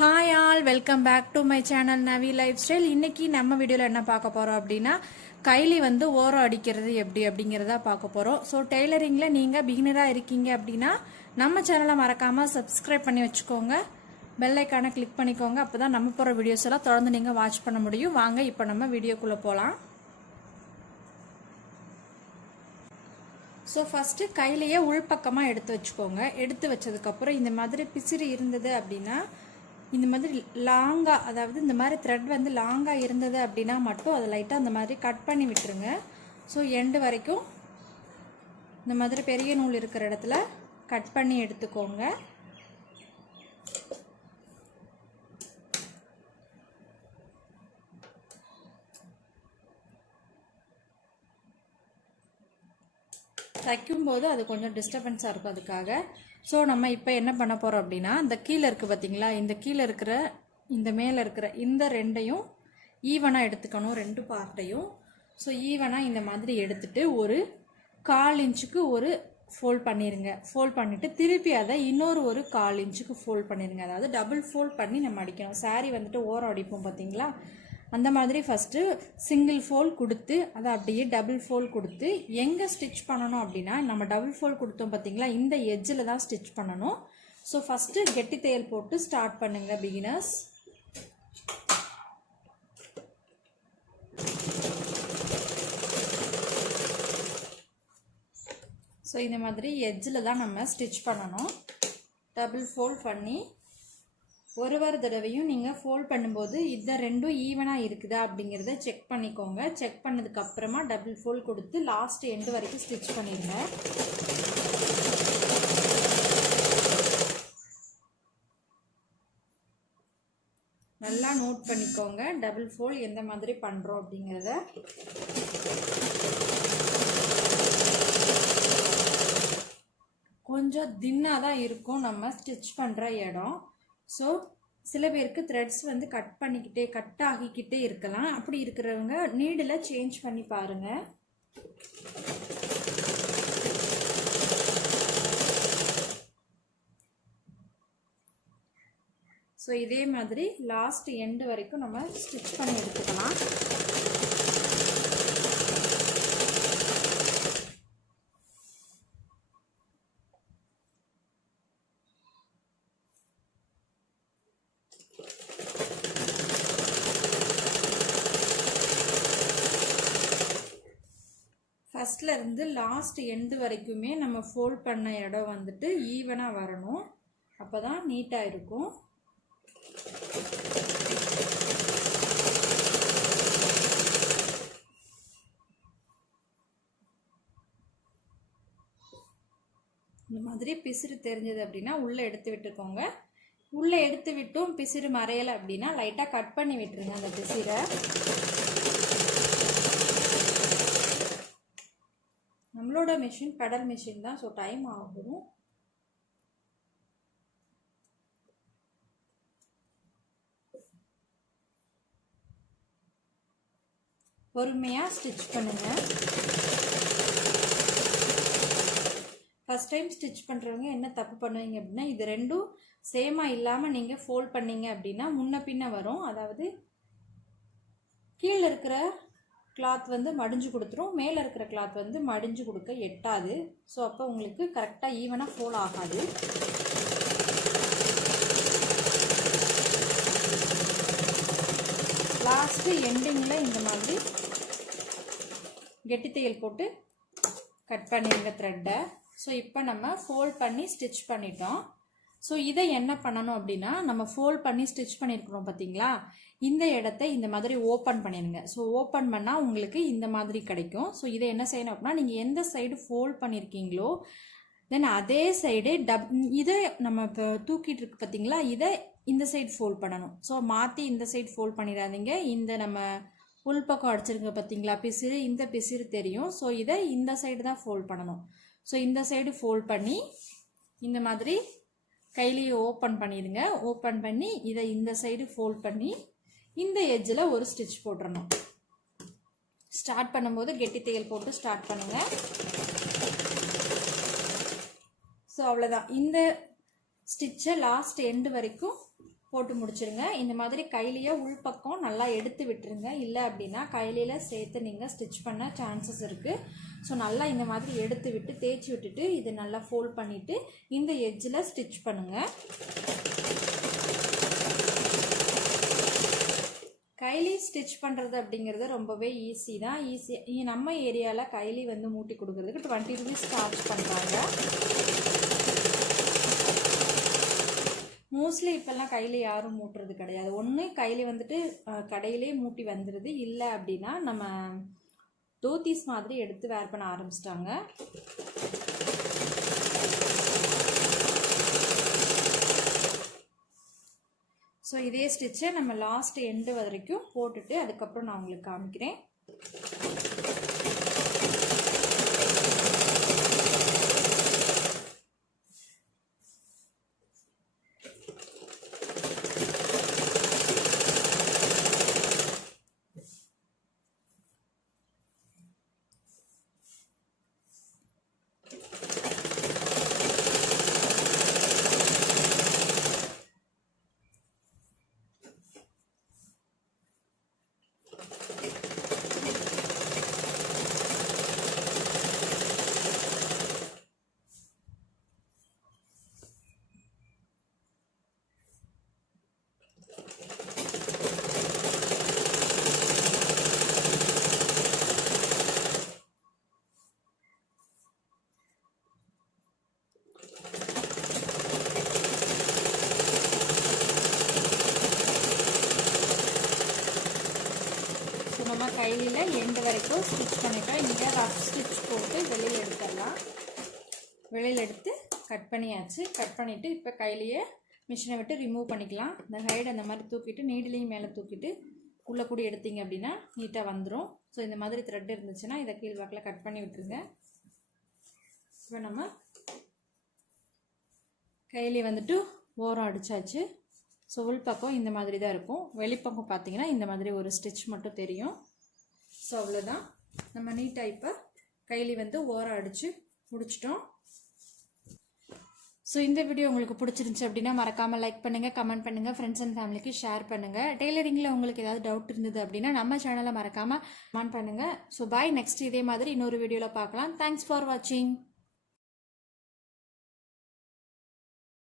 Hi all welcome back to my channel Navi lifestyle இன்னைக்கு நம்ம வீடியோவில் என்ன பார்க்க போகிறோம் அப்படின்னா கைலி வந்து ஓரம் அடிக்கிறது எப்படி அப்படிங்கிறத பார்க்க போகிறோம் ஸோ டெய்லரிங்கில் நீங்கள் பிகினராக இருக்கீங்க அப்படின்னா நம்ம சேனலை மறக்காமல் சப்ஸ்கிரைப் பண்ணி வச்சுக்கோங்க. பெல் கிளிக் பண்ணிக்கோங்க. அப்போ தான் நம்ம போகிற வீடியோஸ் எல்லாம் தொடர்ந்து நீங்கள் வாட்ச் பண்ண முடியும். வாங்க இப்போ நம்ம வீடியோக்குள்ளே போகலாம் ஸோ ஃபஸ்ட்டு கையிலையே உள்பக்கமாக எடுத்து வச்சுக்கோங்க. எடுத்து வச்சதுக்கப்புறம் இந்த மாதிரி பிசிறு இருந்தது அப்படின்னா இந்த மாதிரி லாங்காக அதாவது இந்த மாதிரி த்ரெட் வந்து லாங்காக இருந்தது அப்படின்னா மட்டும் அதை லைட்டாக அந்த மாதிரி கட் பண்ணி விட்டுருங்க. ஸோ எண்டு வரைக்கும் இந்த மாதிரி பெரிய நூல் இருக்கிற இடத்துல கட் பண்ணி எடுத்துக்கோங்க. தைக்கும்போது அது கொஞ்சம் டிஸ்டர்பன்ஸாக இருக்கும் அதுக்காக. ஸோ நம்ம இப்போ என்ன பண்ண போகிறோம் அப்படின்னா இந்த கீழே இருக்குது பார்த்தீங்களா இந்த கீழே இருக்கிற இந்த மேலே இருக்கிற இந்த ரெண்டையும் ஈவனாக எடுத்துக்கணும் ரெண்டு பார்ட்டையும் ஸோ ஈவனாக இந்த மாதிரி எடுத்துட்டு ஒரு கால் இன்ச்சுக்கு ஒரு ஃபோல்ட் பண்ணிடுங்க ஃபோல்ட் பண்ணிவிட்டு திருப்பி அதை இன்னொரு ஒரு கால் இன்ச்சுக்கு ஃபோல்ட் பண்ணிடுங்க அதாவது டபுள் ஃபோல்ட் பண்ணி நம்ம அடிக்கணும். saree வந்துட்டு ஓரம் அடிப்போம் பார்த்தீங்களா அந்த மாதிரி ஃபஸ்ட்டு சிங்கிள் ஃபோல்ட் கொடுத்து அதை அப்படியே டபுள் ஃபோல்ட் கொடுத்து எங்கே ஸ்டிச் பண்ணணும் அப்படின்னா நம்ம டபுள் ஃபோல்ட் கொடுத்தோம் பார்த்தீங்களா இந்த எஜ்ஜில் தான் ஸ்டிச் பண்ணணும். ஸோ ஃபஸ்ட்டு கெட்டி தையல் போட்டு ஸ்டார்ட் பண்ணுங்கள் பிகினர்ஸ் ஸோ இந்த மாதிரி எஜ்ஜில் தான் நம்ம ஸ்டிச் பண்ணணும். டபுள் ஃபோல்ட் பண்ணி ஒரு ஒரு தடவையும் நீங்கள் ஃபோல்ட் பண்ணும்போது இந்த ரெண்டும் ஈவனாக இருக்குதா அப்படிங்கிறத செக் பண்ணிக்கோங்க. செக் பண்ணதுக்கப்புறமா டபுள் ஃபோல்ட் கொடுத்து லாஸ்ட் எண்டு வரைக்கும் ஸ்டிச் பண்ணிடுங்க. நல்லா நோட் பண்ணிக்கோங்க. டபுள் ஃபோல் எந்த மாதிரி பண்ணுறோம் அப்படிங்கிறத. கொஞ்சம் தின்னாக தான் இருக்கும். நம்ம ஸ்டிச் பண்ணுற இடம். ஸோ சில பேருக்கு த்ரெட்ஸ் வந்து கட் பண்ணிக்கிட்டே கட் ஆகிக்கிட்டே இருக்கலாம். அப்படி இருக்கிறவங்க நீடில் சேஞ்ச் பண்ணி பாருங்கள் ஸோ இதே மாதிரி லாஸ்ட் எண்டு வரைக்கும் நம்ம ஸ்டிச் பண்ணி எடுத்துக்கலாம். ஃபஸ்ட்டில் இருந்து லாஸ்ட் எண்டு வரைக்குமே நம்ம ஃபோல்ட் பண்ண இடம் வந்துட்டு ஈவனாக வரணும். அப்போ தான் நீட்டாக இருக்கும். இந்த மாதிரி பிசிறு தெரிஞ்சது அப்படின்னா உள்ளே எடுத்து விட்டுக்கோங்க. உள்ளே எடுத்து விட்டும் பிசிறு மறையலை அப்படின்னா லைட்டாக கட் பண்ணி விட்டுருங்க அந்த பிசிறை. நம்மளோட மிஷின் பெடல் மிஷின் தான். ஸோ டைம் ஆகும். பொறுமையாக ஸ்டிச் பண்ணுங்கள் ஃபஸ்ட் டைம் ஸ்டிச் பண்ணுறவங்க என்ன தப்பு பண்ணுவீங்க அப்படின்னா இது ரெண்டும் சேமாக இல்லாமல் நீங்கள் ஃபோல்ட் பண்ணீங்க அப்படின்னா முன்ன பின்ன வரும். அதாவது கீழே இருக்கிற கிளாத் வந்து மடிஞ்சு கொடுத்துரும். மேலே இருக்கிற கிளாத் வந்து மடிஞ்சு கொடுக்க எட்டாது. ஸோ அப்போ உங்களுக்கு கரெக்டாக ஈவனாக ஃபோல் ஆகாது. லாஸ்ட்டு எண்டிங்கில் இந்த மாதிரி கெட்டி தையல் போட்டு கட் பண்ணிடுங்க த்ரெட்டை ஸோ இப்போ நம்ம ஃபோல்ட் பண்ணி ஸ்டிச் பண்ணிட்டோம். ஸோ இதை என்ன பண்ணணும் அப்படின்னா நம்ம ஃபோல்ட் பண்ணி ஸ்டிச் பண்ணியிருக்கிறோம் பார்த்தீங்களா இந்த இடத்த இந்த மாதிரி ஓப்பன் பண்ணிடுங்க ஸோ ஓப்பன் பண்ணால் உங்களுக்கு இந்த மாதிரி கிடைக்கும். ஸோ இதை என்ன செய்யணும் அப்படின்னா நீங்கள் எந்த சைடு ஃபோல்ட் பண்ணியிருக்கீங்களோ தென் அதே சைடு டப் இதை நம்ம இப்போ தூக்கிட்டு இருக்கு பார்த்தீங்களா இதை இந்த சைடு ஃபோல்ட் பண்ணணும். ஸோ மாற்றி இந்த சைடு ஃபோல்ட் பண்ணிடாதீங்க. இந்த நம்ம உள்பக்கம் அடிச்சிருங்க பார்த்தீங்களா பிசிறு இந்த பிசிறு தெரியும். ஸோ இதை இந்த சைடு தான் ஃபோல்ட் பண்ணணும். ஸோ இந்த சைடு ஃபோல்ட் பண்ணி இந்த மாதிரி கையிலேயே ஓப்பன் பண்ணிடுங்க. ஓப்பன் பண்ணி இதை இந்த சைடு ஃபோல்ட் பண்ணி இந்த எஜ்ஜில் ஒரு ஸ்டிச் போட்டுடணும் ஸ்டார்ட் பண்ணும்போது கெட்டி தையல் போட்டு ஸ்டார்ட் பண்ணுங்கள் ஸோ அவ்வளோதான் இந்த ஸ்டிச்சை லாஸ்ட் எண்டு வரைக்கும் போட்டு முடிச்சிருங்க. இந்த மாதிரி கையிலேயே உள்பக்கம் நல்லா எடுத்து விட்டுருங்க. இல்லை அப்படின்னா கையிலையில் சேர்த்து நீங்கள் ஸ்டிச் பண்ண சான்சஸ் இருக்குது ஸோ நல்லா இந்த மாதிரி எடுத்து விட்டு தேய்ச்சி விட்டுட்டு இது நல்லா ஃபோல்ட் பண்ணிவிட்டு இந்த எட்ஜில் ஸ்டிச் பண்ணுங்கள் கைலி ஸ்டிச் பண்ணுறது அப்படிங்கிறது ரொம்பவே ஈஸி தான். ஈஸி நம்ம ஏரியாவில் கைலி வந்து மூட்டி கொடுக்குறதுக்கு டுவெண்ட்டி ருபீஸ் சார்ஜ் பண்ணுறாங்க மோஸ்ட்லி இப்போல்லாம் கையில் யாரும் மூட்டுறது கிடையாது. ஒன்று கையில் வந்துட்டு கடையிலே மூட்டி வந்துடுது இல்லை அப்படின்னா நம்ம தோத்தீஸ் மாதிரி எடுத்து வேர் பண்ண ஆரம்பிச்சிட்டாங்க. ஸோ இதே ஸ்டிச்சை நம்ம லாஸ்ட் எண்டு வரைக்கும் போட்டுட்டு அதுக்கப்புறம் நான் உங்களுக்கு காமிக்கிறேன் ஸோ நம்ம கையில் எண்டு வரைக்கும் ஸ்டிச் பண்ணிட்டோம். இங்கே ரஃப் ஸ்டிச் போட்டு வெளியில் எடுத்துடலாம். வெளியில் எடுத்து கட் பண்ணியாச்சு. கட் பண்ணிவிட்டு இப்போ கையிலேயே மிஷினை விட்டு ரிமூவ் பண்ணிக்கலாம். இந்த ஹைடு அந்த மாதிரி தூக்கிட்டு நீடிலையும் மேலே தூக்கிட்டு உள்ளே கூடி எடுத்தீங்க அப்படின்னா நீட்டாக வந்துடும் ஸோ இந்த மாதிரி த்ரெட் இருந்துச்சுன்னா இதை கீழ்வாக்கில் கட் பண்ணி விட்டுருங்க. இப்போ நம்ம கையிலே வந்துட்டு ஓரம் அடித்தாச்சு ஸோ உள் பக்கம் இந்த மாதிரி தான் இருக்கும். வெளிப்பக்கம் பார்த்தீங்கன்னா இந்த மாதிரி ஒரு ஸ்டிச் மட்டும் தெரியும். ஸோ அவ்வளோதான் நம்ம நீட்டாக இப்போ கையிலே வந்து ஓரம் அடித்து முடிச்சிட்டோம். ஸோ இந்த வீடியோ உங்களுக்கு பிடிச்சிருந்துச்சி அப்படின்னா மறக்காமல் லைக் பண்ணுங்கள் கமெண்ட் பண்ணுங்கள் ஃப்ரெண்ட்ஸ் அண்ட் ஃபேமிலிக்கு ஷேர் பண்ணுங்கள் டெய்லரிங்கில் உங்களுக்கு ஏதாவது டவுட் இருந்தது அப்படின்னா நம்ம சேனலை மறக்காமல் கமெண்ட் பண்ணுங்கள் ஸோ பாய் நெக்ஸ்ட் இதே மாதிரி இன்னொரு வீடியோவில் பார்க்கலாம். தேங்க்ஸ் ஃபார் வாட்சிங்